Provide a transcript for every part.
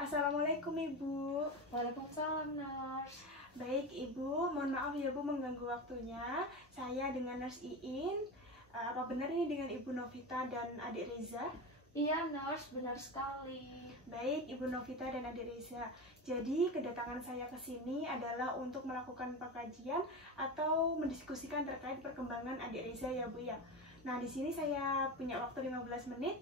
Assalamualaikum Ibu. Waalaikumsalam, Nurs. Baik Ibu, mohon maaf ya Bu mengganggu waktunya. Saya dengan Nurse Iin. Apa benar ini dengan Ibu Novita dan Adik Reza? Iya, Nurs, benar sekali. Baik Ibu Novita dan Adik Reza. Jadi kedatangan saya ke sini adalah untuk melakukan pengkajian atau mendiskusikan terkait perkembangan Adik Reza ya Bu ya. Nah di sini saya punya waktu 15 menit.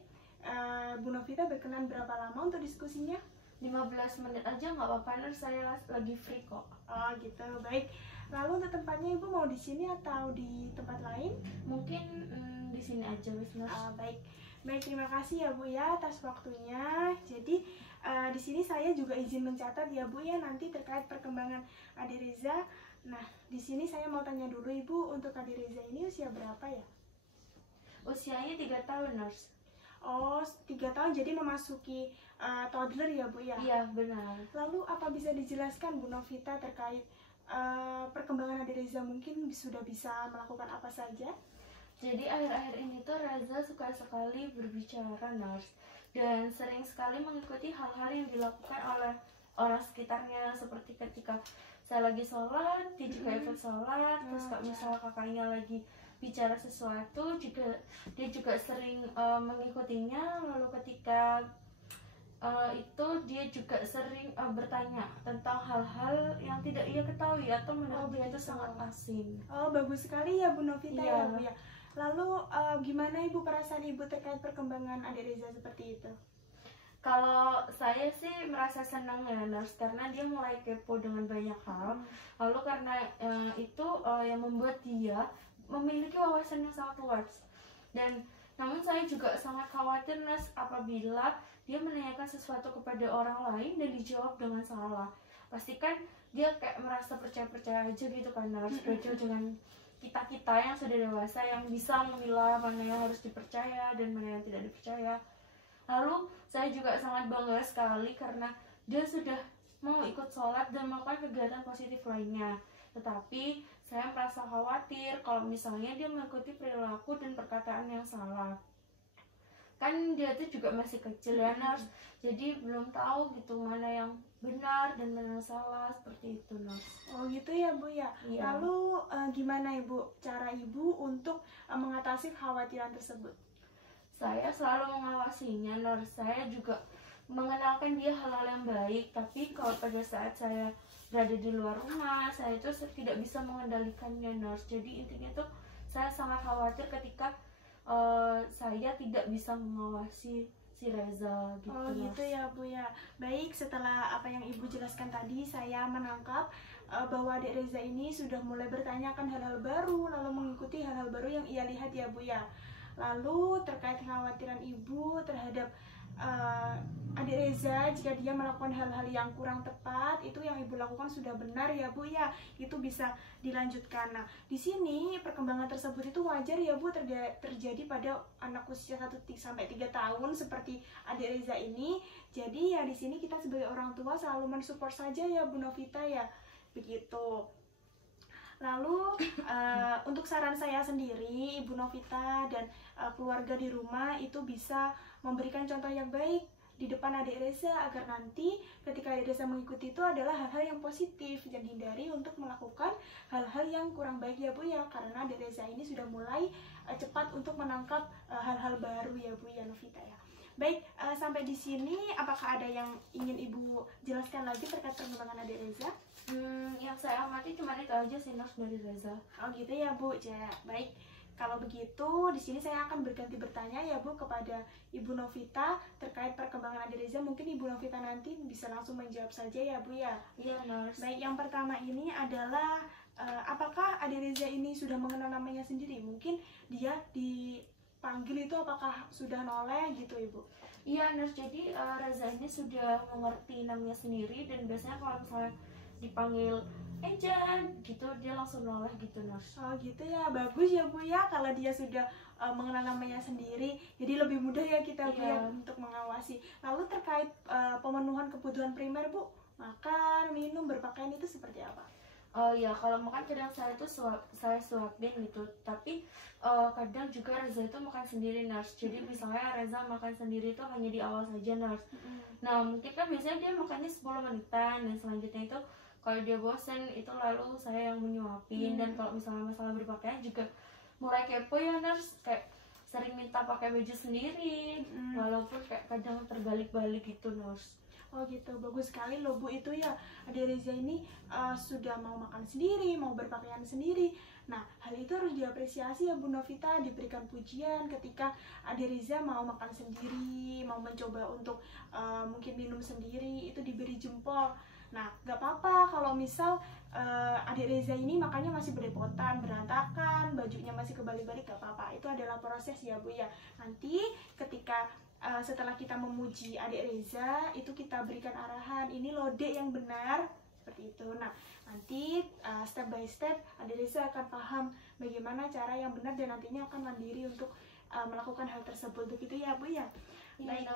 Bu Novita berkenan berapa lama untuk diskusinya? 15 menit aja nggak apa-apa, Nurs. Saya lagi free kok. Oh gitu, baik. Lalu untuk tempatnya Ibu mau di sini atau di tempat lain? Mungkin di sini aja, Nurs. Baik, baik, terima kasih ya Bu ya atas waktunya. Jadi di sini saya juga izin mencatat ya Bu ya nanti terkait perkembangan Adik Reza. Nah di sini saya mau tanya dulu Ibu, untuk Adik Reza ini usia berapa ya? Usianya 3 tahun, Nurs. Oh, 3 tahun, jadi memasuki toddler ya Bu ya? Iya, benar. Lalu apa bisa dijelaskan Bu Novita terkait perkembangan Adik Reza, mungkin sudah bisa melakukan apa saja? Jadi akhir-akhir ini tuh Reza suka sekali berbicara, Nurs, dan sering sekali mengikuti hal-hal yang dilakukan oleh orang sekitarnya, seperti ketika saya lagi sholat, dia juga ikut sholat. Terus kalau misalnya kakaknya lagi bicara sesuatu, dia juga sering mengikutinya. Lalu ketika itu dia juga sering bertanya tentang hal-hal yang tidak ia ketahui atau menurut dia itu sangat asing. Oh, bagus sekali ya Bu Novita Iya. ya Bu ya. Lalu gimana Ibu perasaan Ibu terkait perkembangan Adik Reza seperti itu? Kalau saya sih merasa senang ya, Nurs, karena dia mulai kepo dengan banyak hal. Lalu karena itu yang membuat dia memiliki wawasan yang sangat luas. Dan namun saya juga sangat khawatir, Nurs, apabila dia menanyakan sesuatu kepada orang lain dan dijawab dengan salah. Pastikan dia kayak merasa percaya-percaya aja gitu kan, Nurs. Beda dengan kita-kita yang sudah dewasa yang bisa memilah mana yang harus dipercaya dan mana yang tidak dipercaya. Lalu saya juga sangat bangga sekali karena dia sudah mau ikut sholat dan melakukan kegiatan positif lainnya. Tetapi saya merasa khawatir kalau misalnya dia mengikuti perilaku dan perkataan yang salah. Kan dia tuh juga masih kecil ya, Nurs, jadi belum tahu gitu mana yang benar dan mana yang salah, seperti itu, Nurs. Oh gitu ya Bu ya. Iya. Lalu gimana Ibu cara Ibu untuk mengatasi kekhawatiran tersebut? Saya selalu mengawasinya, Nurs. Saya juga mengenalkan dia hal-hal yang baik. Tapi kalau pada saat saya berada di luar rumah, saya itu tidak bisa mengendalikannya, Nurs. Jadi intinya tuh saya sangat khawatir ketika saya tidak bisa mengawasi si Reza gitu. Oh gitu ya Bu ya. Baik, setelah apa yang Ibu jelaskan tadi, saya menangkap bahwa Adik Reza ini sudah mulai bertanyakan hal-hal baru, lalu mengikuti hal-hal baru yang ia lihat ya Bu ya. Lalu terkait kekhawatiran Ibu terhadap Adik Reza, jika dia melakukan hal-hal yang kurang tepat, itu yang Ibu lakukan sudah benar ya Bu ya, itu bisa dilanjutkan. Nah di sini perkembangan tersebut itu wajar ya Bu terjadi pada anak usia 1 sampai 3 tahun seperti Adik Reza ini. Jadi ya di sini kita sebagai orang tua selalu mensupport saja ya Bu Novita ya, begitu. Lalu untuk saran saya sendiri, Ibu Novita dan keluarga di rumah itu bisa memberikan contoh yang baik di depan Adik Reza agar nanti ketika Adik Reza mengikuti itu adalah hal-hal yang positif, dan hindari untuk melakukan hal-hal yang kurang baik ya Bu ya, karena Adik Reza ini sudah mulai cepat untuk menangkap hal-hal baru ya Bu ya Novita ya. Baik, sampai di sini apakah ada yang ingin Ibu jelaskan lagi terkait perkembangan Adik Reza? Yang saya amati cuma itu aja sih, Nurs, dari Reza. Oh gitu ya Bu. Baik, kalau begitu di sini saya akan berganti bertanya ya Bu kepada Ibu Novita terkait perkembangan Adik Reza. Mungkin Ibu Novita nanti bisa langsung menjawab saja ya Bu ya. Iya, Nurs. Baik, yang pertama ini adalah apakah Adik Reza ini sudah mengenal namanya sendiri? Mungkin dia dipanggil itu apakah sudah noleh gitu Ibu? Iya, Nurs, jadi Reza ini sudah mengerti namanya sendiri, dan biasanya kalau misalnya dipanggil Ejan gitu dia langsung noleh gitu, Nurs. Oh gitu ya, bagus ya Bu ya kalau dia sudah mengenal namanya sendiri, jadi lebih mudah ya kita Bu ya untuk mengawasi. Lalu terkait pemenuhan kebutuhan primer Bu, makan, minum, berpakaian itu seperti apa? Oh ya, kalau makan kadang saya suapin gitu, tapi kadang juga Reza itu makan sendiri, Nurse. Jadi misalnya Reza makan sendiri itu hanya di awal saja, Nurse. Nah mungkin kan biasanya dia makannya 10 menitan, dan selanjutnya itu kalau dia bosen itu lalu saya yang menyuapin. Dan kalau misalnya masalah berpakaian juga mulai kepo ya, Nurse, kayak sering minta pakai baju sendiri, walaupun kayak kadang terbalik-balik gitu, Nurse. Oh gitu, bagus sekali loh Bu. Itu ya, Ade Reza ini sudah mau makan sendiri, mau berpakaian sendiri. Nah, hal itu harus diapresiasi ya Bu Novita, diberikan pujian ketika Ade Reza mau makan sendiri, mau mencoba untuk mungkin minum sendiri, itu diberi jempol. Nah, gak apa-apa kalau misal Ade Reza ini makannya masih belepotan, berantakan, bajunya masih kebalik-balik, gak apa-apa. Itu adalah proses ya Bu ya. Nanti ketika setelah kita memuji adik Reza, itu kita berikan arahan, ini loh dek yang benar, seperti itu. Nah, nanti step by step adik Reza akan paham bagaimana cara yang benar dan nantinya akan mandiri untuk melakukan hal tersebut. Begitu ya Bu ya. Baik.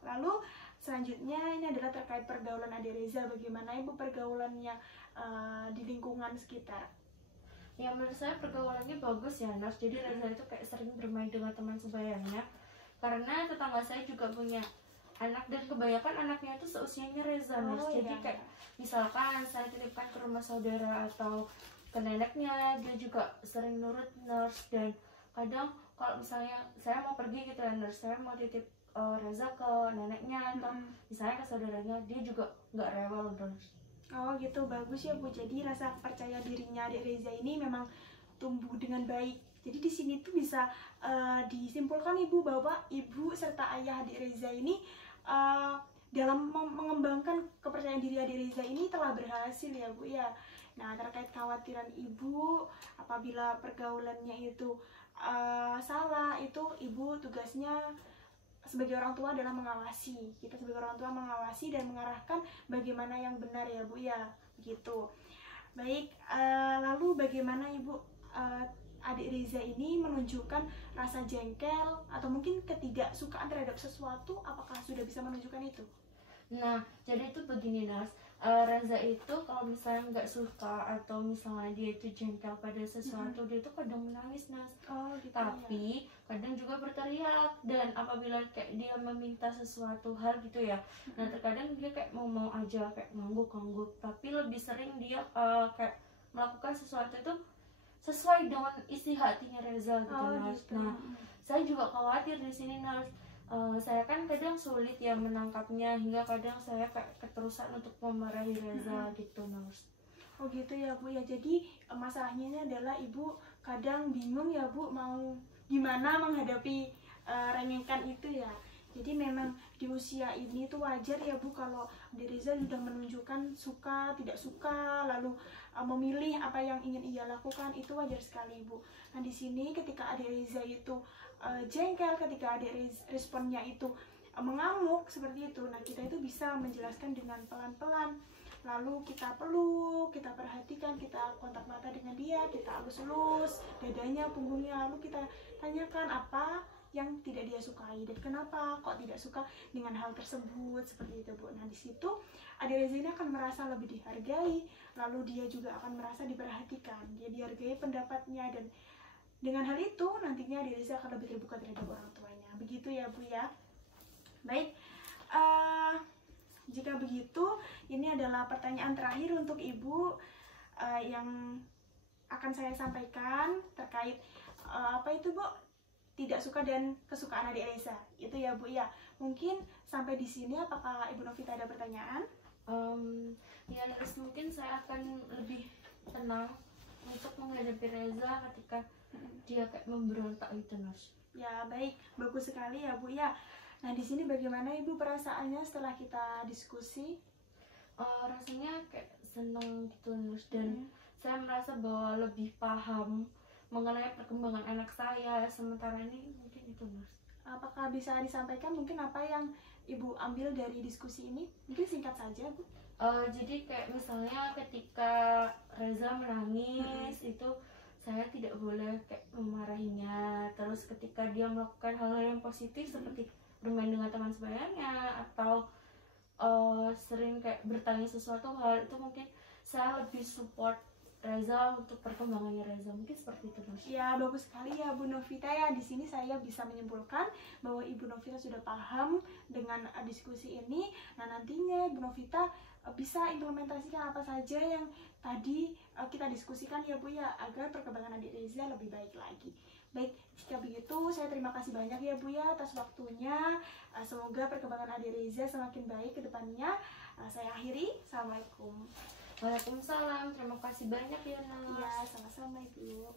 Lalu selanjutnya ini adalah terkait pergaulan adik Reza. Bagaimana Ibu pergaulannya di lingkungan sekitar? Ya menurut saya pergaulannya bagus ya, Nurse. Jadi Reza itu kayak sering bermain dengan teman sebayanya. Karena tetangga saya juga punya anak dan kebanyakan anaknya itu seusianya Reza, Nurse. Jadi kayak misalkan saya titipkan ke rumah saudara atau ke neneknya, dia juga sering nurut, Nurse. Dan kadang kalau misalnya saya mau pergi gitu ya, Nurse, saya mau titip Reza ke neneknya atau misalnya ke saudaranya, dia juga nggak rewel, Nurse. Oh gitu, bagus ya Bu. Jadi rasa percaya dirinya adik Reza ini memang tumbuh dengan baik. Jadi di sini tuh bisa disimpulkan Ibu bahwa Ibu serta ayah adik Reza ini dalam mengembangkan kepercayaan diri adik Reza ini telah berhasil ya Bu ya. Nah, terkait kekhawatiran Ibu apabila pergaulannya itu salah, itu Ibu tugasnya sebagai orang tua adalah mengawasi. Kita sebagai orang tua mengawasi dan mengarahkan bagaimana yang benar ya Bu ya. Begitu. Baik, lalu bagaimana Ibu adik Reza ini menunjukkan rasa jengkel atau mungkin ketidaksukaan terhadap sesuatu, apakah sudah bisa menunjukkan itu? Nah, jadi itu begini, Nas. Reza itu kalau misalnya nggak suka atau misalnya dia itu jengkel pada sesuatu, dia itu kadang menangis, Nas. Oh, gitu. Tapi kadang juga berteriak. Dan apabila kayak dia meminta sesuatu hal gitu ya, nah terkadang dia kayak mau aja kayak ngangguk-ngangguk. Tapi lebih sering dia kayak melakukan sesuatu itu sesuai dengan isi hatinya Reza gitu, Nas. Gitu. Nah, saya juga khawatir di sini, Nas. Saya kan kadang sulit ya menangkapnya, hingga kadang saya kayak keterusan untuk memarahi Reza gitu, Nas. Oh gitu ya Bu ya. Jadi masalahnya ini adalah Ibu kadang bingung ya Bu mau gimana menghadapi rengekan itu ya. Jadi memang di usia ini tuh wajar ya Bu kalau Adik Reza sudah menunjukkan suka, tidak suka, lalu memilih apa yang ingin ia lakukan, itu wajar sekali Bu. Nah di sini ketika Adik Reza itu jengkel, ketika Adik responnya itu mengamuk seperti itu, nah kita itu bisa menjelaskan dengan pelan-pelan. Lalu kita peluk, kita perhatikan, kita kontak mata dengan dia, kita elus-elus dadanya, punggungnya, lalu kita tanyakan apa yang tidak dia sukai dan kenapa kok tidak suka dengan hal tersebut, seperti itu Bu. Nah di situ adik Reza ini akan merasa lebih dihargai, lalu dia juga akan merasa diperhatikan, dia dihargai pendapatnya, dan dengan hal itu nantinya adik Reza akan lebih terbuka terhadap orang tuanya. Begitu ya Bu ya. Baik, jika begitu ini adalah pertanyaan terakhir untuk Ibu yang akan saya sampaikan terkait apa itu Bu? Tidak suka dan kesukaan adik Reza, itu ya Bu ya. Mungkin sampai di sini, apakah Ibu Novita ada pertanyaan? Ya terus mungkin saya akan lebih tenang untuk menghadapi Reza ketika dia kayak memberontak gitu, Nas. Ya baik, bagus sekali ya Bu ya. Nah di sini bagaimana Ibu perasaannya setelah kita diskusi? Rasanya kayak senang gitu, Nas, dan saya merasa bahwa lebih paham mengenai perkembangan anak saya sementara ini, mungkin itu, Mas. Apakah bisa disampaikan mungkin apa yang Ibu ambil dari diskusi ini? Mungkin singkat saja Bu. Jadi kayak misalnya ketika Reza menangis itu saya tidak boleh kayak memarahinya. Terus ketika dia melakukan hal-hal yang positif seperti bermain dengan teman sebayanya atau sering kayak bertanya sesuatu hal, itu mungkin saya lebih support Reza untuk perkembangannya Reza, mungkin seperti itu Mas. Ya, bagus sekali ya Bu Novita ya. Di sini saya bisa menyimpulkan bahwa Ibu Novita sudah paham dengan diskusi ini. Nah, nantinya Ibu Novita bisa implementasikan apa saja yang tadi kita diskusikan ya Bu ya, agar perkembangan adik Reza lebih baik lagi. Baik, jika begitu saya terima kasih banyak ya Bu ya atas waktunya. Semoga perkembangan adik Reza semakin baik ke depannya. Saya akhiri. Assalamualaikum. Waalaikumsalam, terima kasih banyak ya Nas. Iya, sama-sama Ibu.